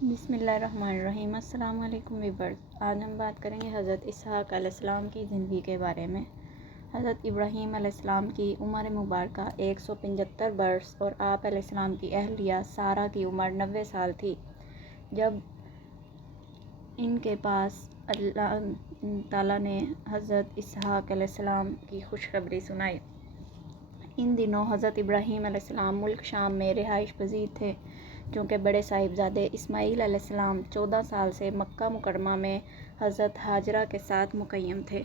بسم اللہ الرحمن الرحیم۔ السلام علیکم ویورز۔ آج ہم بات کریں گے حضرت اسحاق علیہ السلام کی زندگی کے بارے میں۔ حضرت ابراہیم علیہ السلام کی عمر مبارکہ 175 برس اور آپ علیہ السلام کی اہلیہ سارہ کی عمر 90 سال تھی جب ان کے پاس اللہ تعالیٰ نے حضرت اسحاق علیہ السلام کی خوشخبری سنائی۔ ان دنوں حضرت ابراہیم علیہ السلام ملک شام میں رہائش پذیر تھے، چونکہ بڑے صاحبزادے اسماعیل علیہ السلام 14 سال سے مکہ مکرمہ میں حضرت ہاجرہ کے ساتھ مقیم تھے۔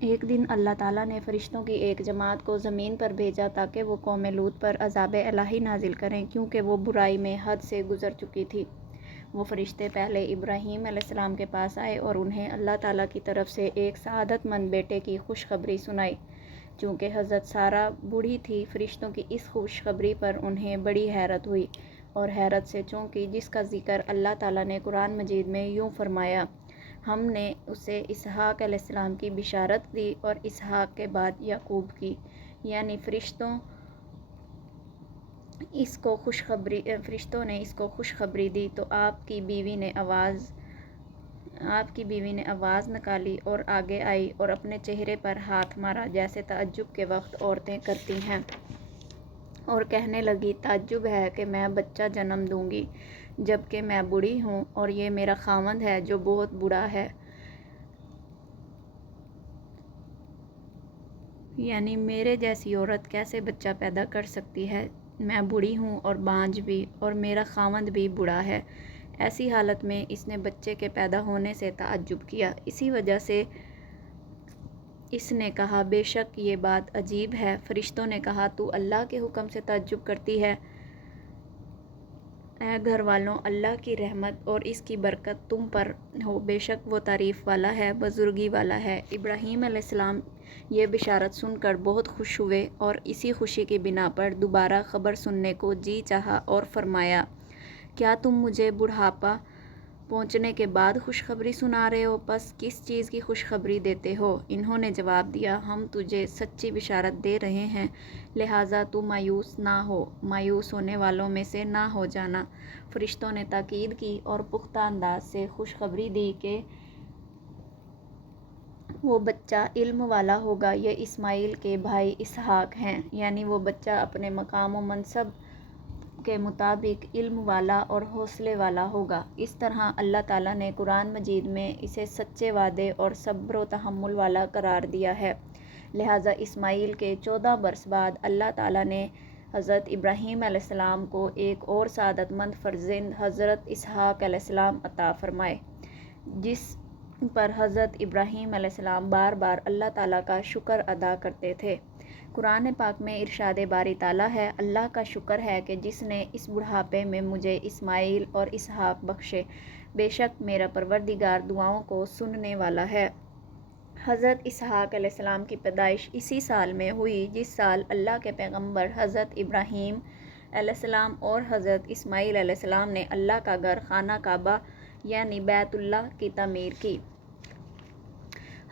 ایک دن اللہ تعالیٰ نے فرشتوں کی ایک جماعت کو زمین پر بھیجا تاکہ وہ قوم لوط پر عذاب الہی نازل کریں، کیونکہ وہ برائی میں حد سے گزر چکی تھی۔ وہ فرشتے پہلے ابراہیم علیہ السلام کے پاس آئے اور انہیں اللہ تعالیٰ کی طرف سے ایک سعادت مند بیٹے کی خوشخبری سنائی۔ چونکہ حضرت سارہ بوڑھی تھی، فرشتوں کی اس خوشخبری پر انہیں بڑی حیرت ہوئی اور حیرت سے چونکی، جس کا ذکر اللہ تعالیٰ نے قرآن مجید میں یوں فرمایا: ہم نے اسے اسحاق علیہ السلام کی بشارت دی اور اسحاق کے بعد یعقوب کی، یعنی فرشتوں نے اس کو خوشخبری دی تو آپ کی بیوی نے آواز نکالی اور آگے آئی اور اپنے چہرے پر ہاتھ مارا، جیسے تعجب کے وقت عورتیں کرتی ہیں، اور کہنے لگی: تعجب ہے کہ میں بچہ جنم دوں گی، جبکہ میں بوڑھی ہوں اور یہ میرا خاوند ہے جو بہت بوڑھا ہے۔ یعنی میرے جیسی عورت کیسے بچہ پیدا کر سکتی ہے؟ میں بوڑھی ہوں اور بانجھ بھی، اور میرا خاوند بھی بوڑھا ہے۔ ایسی حالت میں اس نے بچے کے پیدا ہونے سے تعجب کیا۔ اسی وجہ سے اس نے کہا: بے شک یہ بات عجیب ہے۔ فرشتوں نے کہا: تو اللہ کے حکم سے تعجب کرتی ہے؟ اے گھر والوں، اللہ کی رحمت اور اس کی برکت تم پر ہو، بے شک وہ تعریف والا ہے، بزرگی والا ہے۔ ابراہیم علیہ السلام یہ بشارت سن کر بہت خوش ہوئے اور اسی خوشی کی بنا پر دوبارہ خبر سننے کو جی چاہا اور فرمایا: کیا تم مجھے بڑھاپا پہنچنے کے بعد خوشخبری سنا رہے ہو؟ پس کس چیز کی خوشخبری دیتے ہو؟ انہوں نے جواب دیا: ہم تجھے سچی بشارت دے رہے ہیں، لہٰذا تو مایوس نہ ہو، مایوس ہونے والوں میں سے نہ ہو جانا۔ فرشتوں نے تاکید کی اور پختہ انداز سے خوشخبری دی کہ وہ بچہ علم والا ہوگا، یہ اسماعیل کے بھائی اسحاق ہیں، یعنی وہ بچہ اپنے مقام و منصب کے مطابق علم والا اور حوصلے والا ہوگا۔ اس طرح اللہ تعالیٰ نے قرآن مجید میں اسے سچے وعدے اور صبر و تحمل والا قرار دیا ہے۔ لہٰذا اسماعیل کے 14 برس بعد اللہ تعالیٰ نے حضرت ابراہیم علیہ السلام کو ایک اور سعادت مند فرزند حضرت اسحاق علیہ السلام عطا فرمائے، جس پر حضرت ابراہیم علیہ السلام بار بار اللہ تعالیٰ کا شکر ادا کرتے تھے۔ قرآن پاک میں ارشاد باری تعالیٰ ہے: اللہ کا شکر ہے کہ جس نے اس بڑھاپے میں مجھے اسماعیل اور اسحاق بخشے، بے شک میرا پروردگار دعاؤں کو سننے والا ہے۔ حضرت اسحاق علیہ السلام کی پیدائش اسی سال میں ہوئی جس سال اللہ کے پیغمبر حضرت ابراہیم علیہ السلام اور حضرت اسماعیل علیہ السلام نے اللہ کا گھر خانہ کعبہ یعنی بیت اللہ کی تعمیر کی۔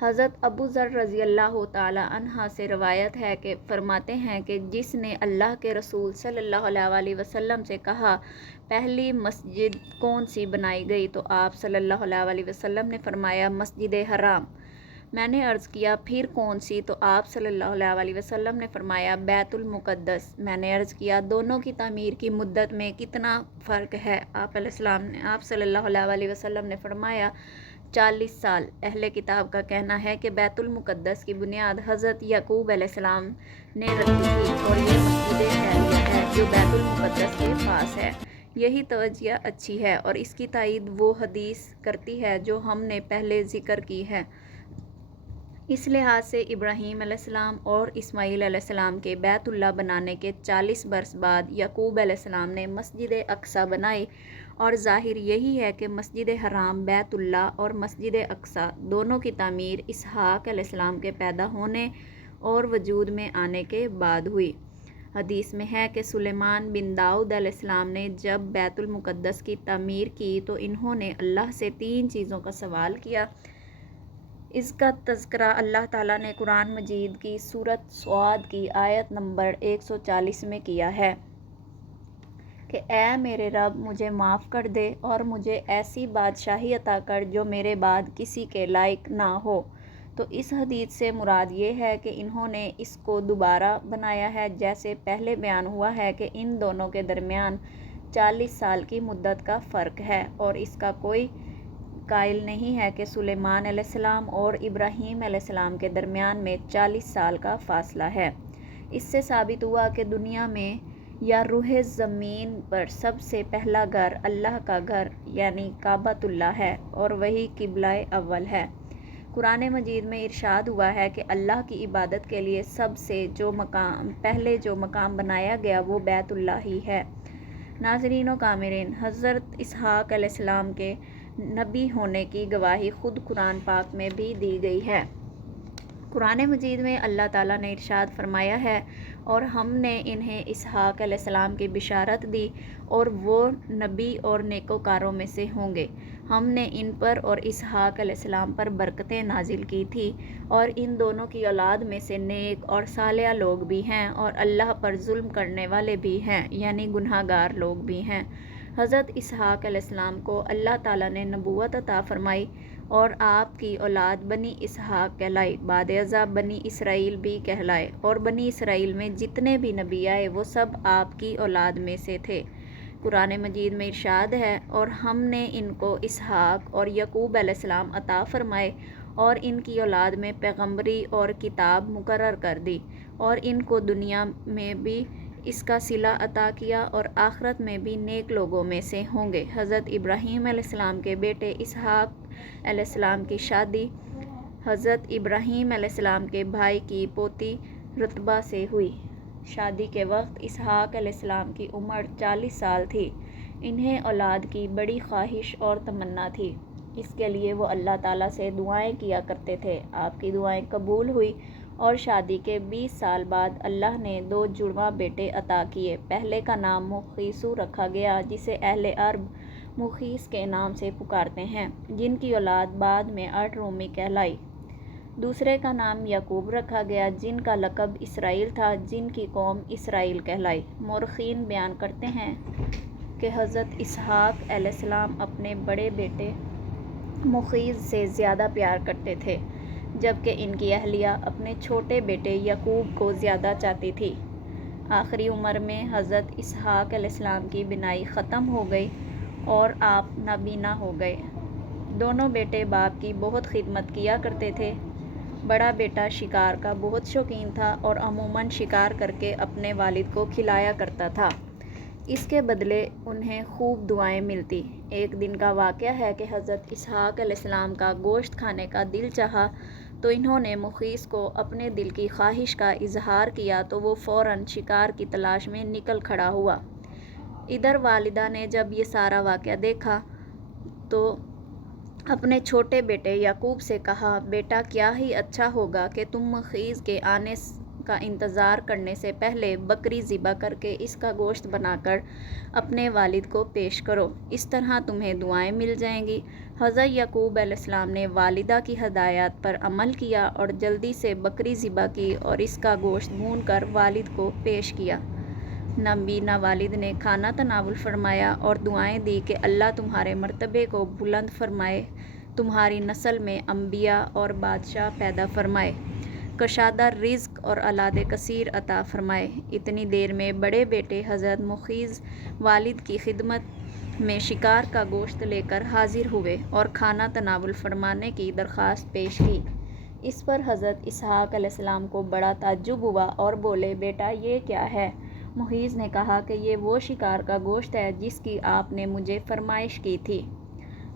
حضرت ابو ذر رضی اللہ تعالیٰ عنہ سے روایت ہے کہ فرماتے ہیں کہ جس نے اللہ کے رسول صلی اللہ علیہ وسلم سے کہا: پہلی مسجد کون سی بنائی گئی؟ تو آپ صلی اللہ علیہ وسلم نے فرمایا: مسجد حرام۔ میں نے عرض کیا: پھر کون سی؟ تو آپ صلی اللہ علیہ وسلم نے فرمایا: بیت المقدس۔ میں نے عرض کیا: دونوں کی تعمیر کی مدت میں کتنا فرق ہے؟ آپ صلی اللہ علیہ وسلم نے فرمایا: 40 سال۔ اہل کتاب کا کہنا ہے کہ بیت المقدس کی بنیاد حضرت یعقوب علیہ السلام نے رکھی تھی اور یہ مسجد خیریہ ہے جو بیت المقدس کے پاس ہے۔ یہی توجہ اچھی ہے اور اس کی تائید وہ حدیث کرتی ہے جو ہم نے پہلے ذکر کی ہے۔ اس لحاظ سے ابراہیم علیہ السلام اور اسماعیل علیہ السلام کے بیت اللہ بنانے کے 40 برس بعد یعقوب علیہ السلام نے مسجد اقصیٰ بنائی، اور ظاہر یہی ہے کہ مسجد حرام، بیت اللہ اور مسجد اقصیٰ دونوں کی تعمیر اسحاق علیہ السلام کے پیدا ہونے اور وجود میں آنے کے بعد ہوئی۔ حدیث میں ہے کہ سلیمان بن داؤد علیہ السلام نے جب بیت المقدس کی تعمیر کی تو انہوں نے اللہ سے 3 چیزوں کا سوال کیا۔ اس کا تذکرہ اللہ تعالیٰ نے قرآن مجید کی سورۃ ص کی آیت نمبر 140 میں کیا ہے کہ اے میرے رب مجھے معاف کر دے اور مجھے ایسی بادشاہی عطا کر جو میرے بعد کسی کے لائق نہ ہو۔ تو اس حدیث سے مراد یہ ہے کہ انہوں نے اس کو دوبارہ بنایا ہے، جیسے پہلے بیان ہوا ہے کہ ان دونوں کے درمیان 40 سال کی مدت کا فرق ہے، اور اس کا کوئی قائل نہیں ہے کہ سلیمان علیہ السلام اور ابراہیم علیہ السلام کے درمیان میں 40 سال کا فاصلہ ہے۔ اس سے ثابت ہوا کہ دنیا میں یا روح زمین پر سب سے پہلا گھر اللہ کا گھر یعنی کعبۃ اللہ ہے، اور وہی قبلہ اول ہے۔ قرآن مجید میں ارشاد ہوا ہے کہ اللہ کی عبادت کے لیے سب سے پہلے جو مقام بنایا گیا وہ بیت اللہ ہی ہے۔ ناظرین و کامرین، حضرت اسحاق علیہ السلام کے نبی ہونے کی گواہی خود قرآن پاک میں بھی دی گئی ہے۔ قرآن مجید میں اللہ تعالیٰ نے ارشاد فرمایا ہے، اور ہم نے انہیں اسحاق علیہ السلام کی بشارت دی اور وہ نبی اور نیکوکاروں میں سے ہوں گے۔ ہم نے ان پر اور اسحاق علیہ السلام پر برکتیں نازل کی تھی، اور ان دونوں کی اولاد میں سے نیک اور صالح لوگ بھی ہیں اور اللہ پر ظلم کرنے والے بھی ہیں یعنی گناہ گار لوگ بھی ہیں۔ حضرت اسحاق علیہ السلام کو اللہ تعالیٰ نے نبوت عطا فرمائی اور آپ کی اولاد بنی اسحاق کہلائی، بعد ازاں بنی اسرائیل بھی کہلائے، اور بنی اسرائیل میں جتنے بھی نبی آئے وہ سب آپ کی اولاد میں سے تھے۔ قرآن مجید میں ارشاد ہے، اور ہم نے ان کو اسحاق اور یعقوب علیہ السلام عطا فرمائے اور ان کی اولاد میں پیغمبری اور کتاب مقرر کر دی، اور ان کو دنیا میں بھی اس کا صلہ عطا کیا اور آخرت میں بھی نیک لوگوں میں سے ہوں گے۔ حضرت ابراہیم علیہ السلام کے بیٹے اسحاق علیہ السلام کی شادی حضرت ابراہیم علیہ السلام کے بھائی کی پوتی رتبہ سے ہوئی۔ شادی کے وقت اسحاق علیہ السلام کی عمر 40 سال تھی۔ انہیں اولاد کی بڑی خواہش اور تمنا تھی، اس کے لیے وہ اللہ تعالیٰ سے دعائیں کیا کرتے تھے۔ آپ کی دعائیں قبول ہوئی اور شادی کے 20 سال بعد اللہ نے 2 جڑواں بیٹے عطا کیے۔ پہلے کا نام مخیثو رکھا گیا، جسے اہل عرب مخیث کے نام سے پکارتے ہیں، جن کی اولاد بعد میں رومی کہلائی۔ دوسرے کا نام یعقوب رکھا گیا، جن کا لقب اسرائیل تھا، جن کی قوم اسرائیل کہلائی۔ مورخین بیان کرتے ہیں کہ حضرت اسحاق علیہ السلام اپنے بڑے بیٹے مخیث سے زیادہ پیار کرتے تھے، جبکہ ان کی اہلیہ اپنے چھوٹے بیٹے یعقوب کو زیادہ چاہتی تھی۔ آخری عمر میں حضرت اسحاق علیہ السلام کی بینائی ختم ہو گئی اور آپ نابینا ہو گئے۔ دونوں بیٹے باپ کی بہت خدمت کیا کرتے تھے۔ بڑا بیٹا شکار کا بہت شوقین تھا اور عموماً شکار کر کے اپنے والد کو کھلایا کرتا تھا، اس کے بدلے انہیں خوب دعائیں ملتی۔ ایک دن کا واقعہ ہے کہ حضرت اسحاق علیہ السلام کا گوشت کھانے کا دل چاہا، تو انہوں نے مخیث کو اپنے دل کی خواہش کا اظہار کیا تو وہ فوراً شکار کی تلاش میں نکل کھڑا ہوا۔ ادھر والدہ نے جب یہ سارا واقعہ دیکھا تو اپنے چھوٹے بیٹے یعقوب سے کہا، بیٹا کیا ہی اچھا ہوگا کہ تم مخیث کے آنے کا انتظار کرنے سے پہلے بکری ذبح کر کے اس کا گوشت بنا کر اپنے والد کو پیش کرو، اس طرح تمہیں دعائیں مل جائیں گی۔ حضرت یعقوب علیہ السلام نے والدہ کی ہدایات پر عمل کیا اور جلدی سے بکری ذبح کی اور اس کا گوشت بھون کر والد کو پیش کیا۔ نابینا والد نے کھانا تناول فرمایا اور دعائیں دی کہ اللہ تمہارے مرتبے کو بلند فرمائے، تمہاری نسل میں انبیاء اور بادشاہ پیدا فرمائے، کشادہ رزق اور اولاد کثیر عطا فرمائے۔ اتنی دیر میں بڑے بیٹے حضرت مخیث والد کی خدمت میں شکار کا گوشت لے کر حاضر ہوئے اور کھانا تناول فرمانے کی درخواست پیش کی۔ اس پر حضرت اسحاق علیہ السلام کو بڑا تعجب ہوا اور بولے، بیٹا یہ کیا ہے؟ مخیث نے کہا کہ یہ وہ شکار کا گوشت ہے جس کی آپ نے مجھے فرمائش کی تھی۔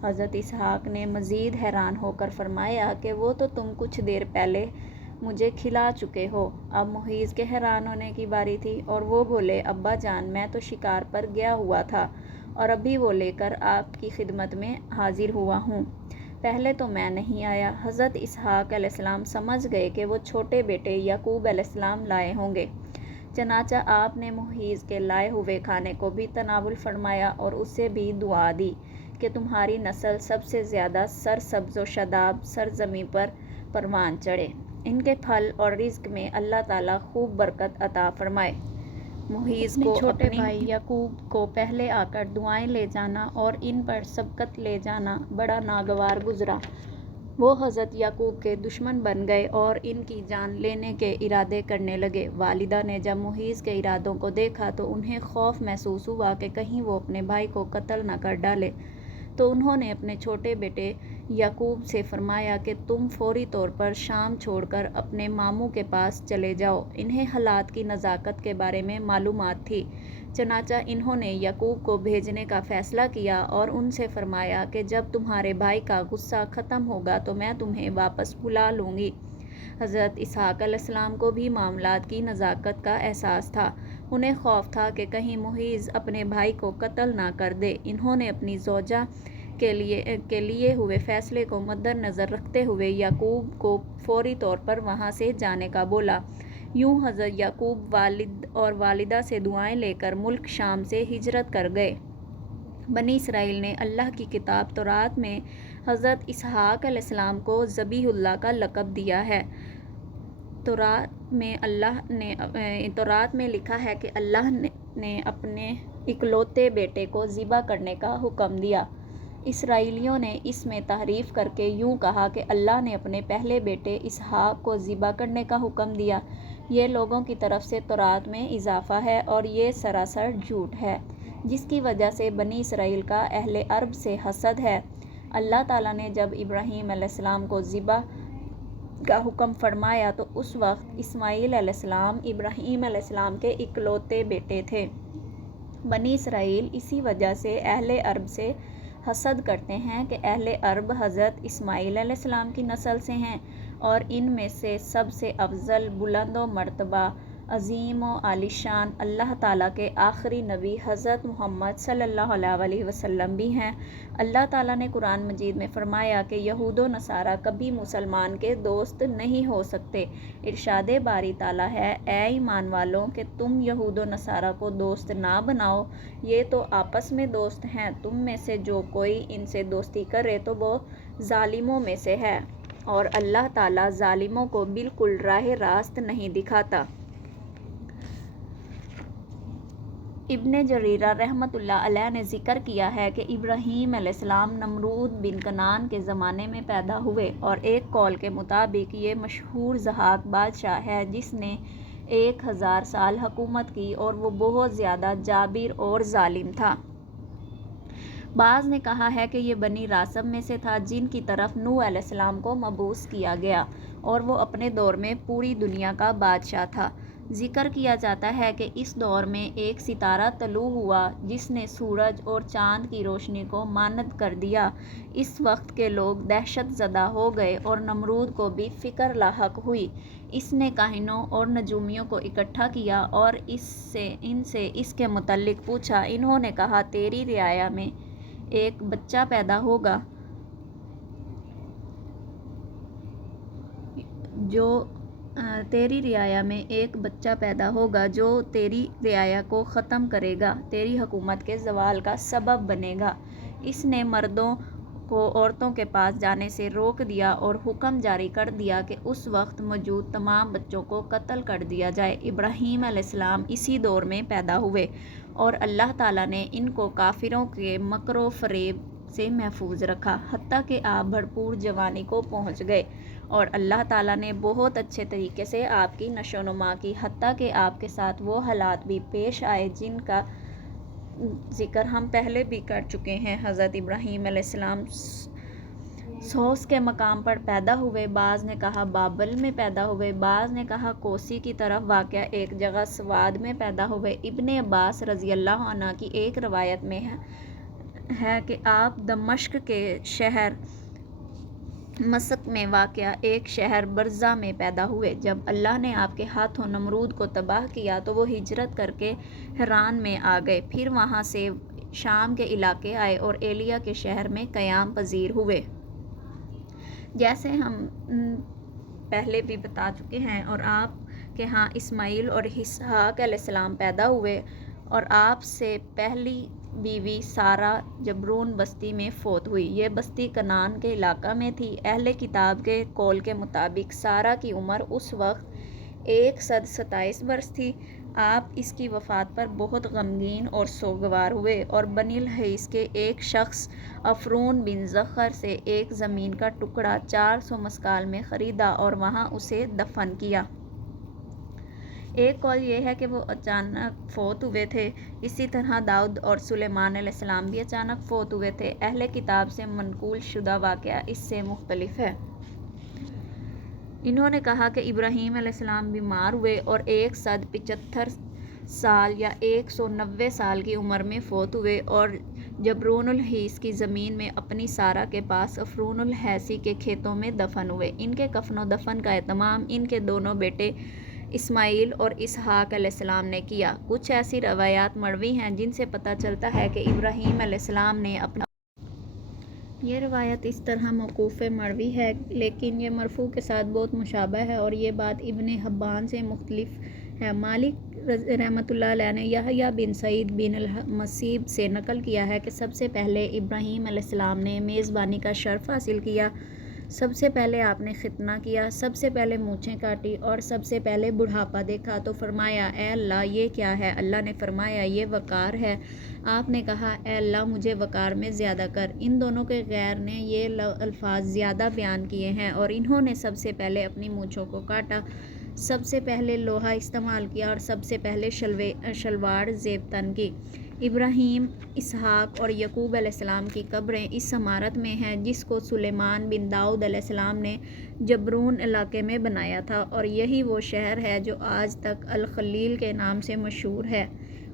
حضرت اسحاق نے مزید حیران ہو کر فرمایا کہ وہ تو تم کچھ دیر پہلے مجھے کھلا چکے ہو۔ اب مخیث کے حیران ہونے کی باری تھی اور وہ بولے، ابا جان میں تو شکار پر گیا ہوا تھا اور ابھی وہ لے کر آپ کی خدمت میں حاضر ہوا ہوں، پہلے تو میں نہیں آیا۔ حضرت اسحاق علیہ السلام سمجھ گئے کہ وہ چھوٹے بیٹے یعقوب علیہ السلام لائے ہوں گے، چنانچہ آپ نے مخیث کے لائے ہوئے کھانے کو بھی تناول فرمایا اور اسے بھی دعا دی کہ تمہاری نسل سب سے زیادہ سرسبز و شاداب سرزمین پر پروان چڑھے، ان کے پھل اور رزق میں اللہ تعالیٰ خوب برکت عطا فرمائے۔ محیز اپنے کو چھوٹے بھائی یعقوب کو پہلے آ کر دعائیں لے جانا اور ان پر سبقت لے جانا بڑا ناگوار گزرا۔ وہ حضرت یعقوب کے دشمن بن گئے اور ان کی جان لینے کے ارادے کرنے لگے۔ والدہ نے جب محیز کے ارادوں کو دیکھا تو انہیں خوف محسوس ہوا کہ کہیں وہ اپنے بھائی کو قتل نہ کر ڈالے، تو انہوں نے اپنے چھوٹے بیٹے یعقوب سے فرمایا کہ تم فوری طور پر شام چھوڑ کر اپنے ماموں کے پاس چلے جاؤ۔ انہیں حالات کی نزاکت کے بارے میں معلومات تھی، چنانچہ انہوں نے یعقوب کو بھیجنے کا فیصلہ کیا اور ان سے فرمایا کہ جب تمہارے بھائی کا غصہ ختم ہوگا تو میں تمہیں واپس بلا لوں گی۔ حضرت اسحاق علیہ السلام کو بھی معاملات کی نزاکت کا احساس تھا۔ انہیں خوف تھا کہ کہیں محیز اپنے بھائی کو قتل نہ کر دے۔ انہوں نے اپنی زوجہ کے لیے ہوئے فیصلے کو مد نظر رکھتے ہوئے یعقوب کو فوری طور پر وہاں سے جانے کا بولا۔ یوں حضرت یعقوب والد اور والدہ سے دعائیں لے کر ملک شام سے ہجرت کر گئے۔ بنی اسرائیل نے اللہ کی کتاب تورات میں حضرت اسحاق علیہ السلام کو ذبیح اللہ کا لقب دیا ہے۔ تورات میں لکھا ہے کہ اللہ نے اپنے اکلوتے بیٹے کو ذبح کرنے کا حکم دیا۔ اسرائیلیوں نے اس میں تحریف کرکے یوں کہا کہ اللہ نے اپنے پہلے بیٹے اسحاق کو ذبح کرنے کا حکم دیا۔ یہ لوگوں کی طرف سے تورات میں اضافہ ہے اور یہ سراسر جھوٹ ہے، جس کی وجہ سے بنی اسرائیل کا اہل عرب سے حسد ہے۔ اللہ تعالیٰ نے جب ابراہیم علیہ السلام کو ذبح کا حکم فرمایا تو اس وقت اسماعیل علیہ السلام ابراہیم علیہ السلام کے اکلوتے بیٹے تھے۔ بنی اسرائیل اسی وجہ سے اہل عرب سے حسد کرتے ہیں کہ اہل عرب حضرت اسماعیل علیہ السلام کی نسل سے ہیں، اور ان میں سے سب سے افضل، بلند و مرتبہ، عظیم و عالیشان اللہ تعالیٰ کے آخری نبی حضرت محمد صلی اللہ علیہ وسلم بھی ہیں۔ اللہ تعالیٰ نے قرآن مجید میں فرمایا کہ یہود و نصارہ کبھی مسلمان کے دوست نہیں ہو سکتے۔ ارشاد باری تعالیٰ ہے، اے ایمان والو کہ تم یہود و نصارہ کو دوست نہ بناؤ، یہ تو آپس میں دوست ہیں، تم میں سے جو کوئی ان سے دوستی کرے تو وہ ظالموں میں سے ہے، اور اللہ تعالیٰ ظالموں کو بالکل راہ راست نہیں دکھاتا۔ ابن جریرہ رحمۃ اللہ علیہ نے ذکر کیا ہے کہ ابراہیم علیہ السلام نمرود بن کنعان کے زمانے میں پیدا ہوئے، اور ایک قول کے مطابق یہ مشہور ضحاک بادشاہ ہے جس نے 1000 سال حکومت کی، اور وہ بہت زیادہ جابر اور ظالم تھا۔ بعض نے کہا ہے کہ یہ بنی راسب میں سے تھا جن کی طرف نوح علیہ السلام کو مبعوث کیا گیا، اور وہ اپنے دور میں پوری دنیا کا بادشاہ تھا۔ ذکر کیا جاتا ہے کہ اس دور میں ایک ستارہ طلوع ہوا جس نے سورج اور چاند کی روشنی کو ماند کر دیا۔ اس وقت کے لوگ دہشت زدہ ہو گئے اور نمرود کو بھی فکر لاحق ہوئی۔ اس نے کاہنوں اور نجومیوں کو اکٹھا کیا اور ان سے اس کے متعلق پوچھا۔ انہوں نے کہا، تیری رعایا میں ایک بچہ پیدا ہوگا جو تیری رعایا کو ختم کرے گا، تیری حکومت کے زوال کا سبب بنے گا۔ اس نے مردوں کو عورتوں کے پاس جانے سے روک دیا اور حکم جاری کر دیا کہ اس وقت موجود تمام بچوں کو قتل کر دیا جائے۔ ابراہیم علیہ السلام اسی دور میں پیدا ہوئے، اور اللہ تعالیٰ نے ان کو کافروں کے مکر و فریب سے محفوظ رکھا، حتیٰ کہ آپ بھرپور جوانی کو پہنچ گئے، اور اللہ تعالیٰ نے بہت اچھے طریقے سے آپ کی نشو و نما کی، حتیٰ کہ آپ کے ساتھ وہ حالات بھی پیش آئے جن کا ذکر ہم پہلے بھی کر چکے ہیں۔ حضرت ابراہیم علیہ السلام سوس کے مقام پر پیدا ہوئے، بعض نے کہا بابل میں پیدا ہوئے، بعض نے کہا کوسی کی طرف واقع ایک جگہ سواد میں پیدا ہوئے۔ ابن عباس رضی اللہ عنہ کی ایک روایت میں ہے کہ آپ دمشق کے شہر مسق میں واقع ایک شہر برزہ میں پیدا ہوئے۔ جب اللہ نے آپ کے ہاتھوں نمرود کو تباہ کیا تو وہ ہجرت کر کے حران میں آ گئے، پھر وہاں سے شام کے علاقے آئے اور ایلیا کے شہر میں قیام پذیر ہوئے۔ جیسے ہم پہلے بھی بتا چکے ہیں، اور آپ کے ہاں اسماعیل اور اسحاق علیہ السلام پیدا ہوئے، اور آپ سے پہلی بیوی سارہ جبرون بستی میں فوت ہوئی۔ یہ بستی کنعان کے علاقہ میں تھی۔ اہل کتاب کے قول کے مطابق سارہ کی عمر اس وقت 127 برس تھی۔ آپ اس کی وفات پر بہت غمگین اور سوگوار ہوئے اور بنی الحیث کے ایک شخص عفرون بن زخر سے ایک زمین کا ٹکڑا 400 مسکال میں خریدا اور وہاں اسے دفن کیا۔ ایک قول یہ ہے کہ وہ اچانک فوت ہوئے تھے۔ اسی طرح داؤد اور سلیمان علیہ السلام بھی اچانک فوت ہوئے تھے۔ اہل کتاب سے منقول شدہ واقعہ اس سے مختلف ہے۔ انہوں نے کہا کہ ابراہیم علیہ السلام بیمار ہوئے اور 175 سال یا 190 سال کی عمر میں فوت ہوئے اور جبرون الحیث کی زمین میں اپنی سارہ کے پاس عفرون الحیثی کے کھیتوں میں دفن ہوئے۔ ان کے کفن و دفن کا اہتمام ان کے دونوں بیٹے اسماعیل اور اسحاق علیہ السلام نے کیا۔ کچھ ایسی روایات مروی ہیں جن سے پتہ چلتا ہے کہ ابراہیم علیہ السلام نے اپنا یہ روایت اس طرح موقوف مروی ہے لیکن یہ مرفوع کے ساتھ بہت مشابہ ہے اور یہ بات ابن حبان سے مختلف ہے۔ مالک رحمۃ اللہ علیہ نے یحییٰ بن سعید بن المسیب سے نقل کیا ہے کہ سب سے پہلے ابراہیم علیہ السلام نے میزبانی کا شرف حاصل کیا، سب سے پہلے آپ نے ختنہ کیا، سب سے پہلے مونچھیں کاٹی اور سب سے پہلے بڑھاپا دیکھا تو فرمایا اے اللہ یہ کیا ہے؟ اللہ نے فرمایا یہ وقار ہے۔ آپ نے کہا اے اللہ مجھے وقار میں زیادہ کر۔ ان دونوں کے غیر نے یہ الفاظ زیادہ بیان کیے ہیں اور انہوں نے سب سے پہلے اپنی مونچھوں کو کاٹا، سب سے پہلے لوہا استعمال کیا اور سب سے پہلے شلوار زیب تن کی۔ ابراہیم، اسحاق اور یعقوب علیہ السلام کی قبریں اس عمارت میں ہیں جس کو سلیمان بن داؤد علیہ السلام نے جبرون علاقے میں بنایا تھا اور یہی وہ شہر ہے جو آج تک الخلیل کے نام سے مشہور ہے۔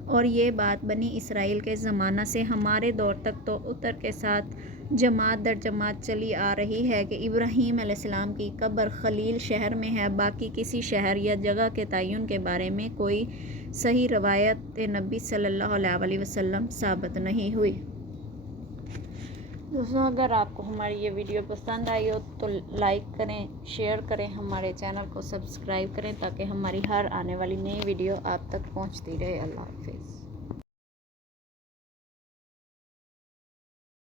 اور یہ بات بنی اسرائیل کے زمانہ سے ہمارے دور تک تو اتر کے ساتھ جماعت در جماعت چلی آ رہی ہے کہ ابراہیم علیہ السلام کی قبر خلیل شہر میں ہے۔ باقی کسی شہر یا جگہ کے تعین کے بارے میں کوئی صحیح روایت نبی صلی اللہ علیہ وسلم ثابت نہیں ہوئی۔ دوستوں اگر آپ کو ہماری یہ ویڈیو پسند آئی ہو تو لائک کریں، شیئر کریں، ہمارے چینل کو سبسکرائب کریں تاکہ ہماری ہر آنے والی نئی ویڈیو آپ تک پہنچتی رہے۔ اللہ حافظ۔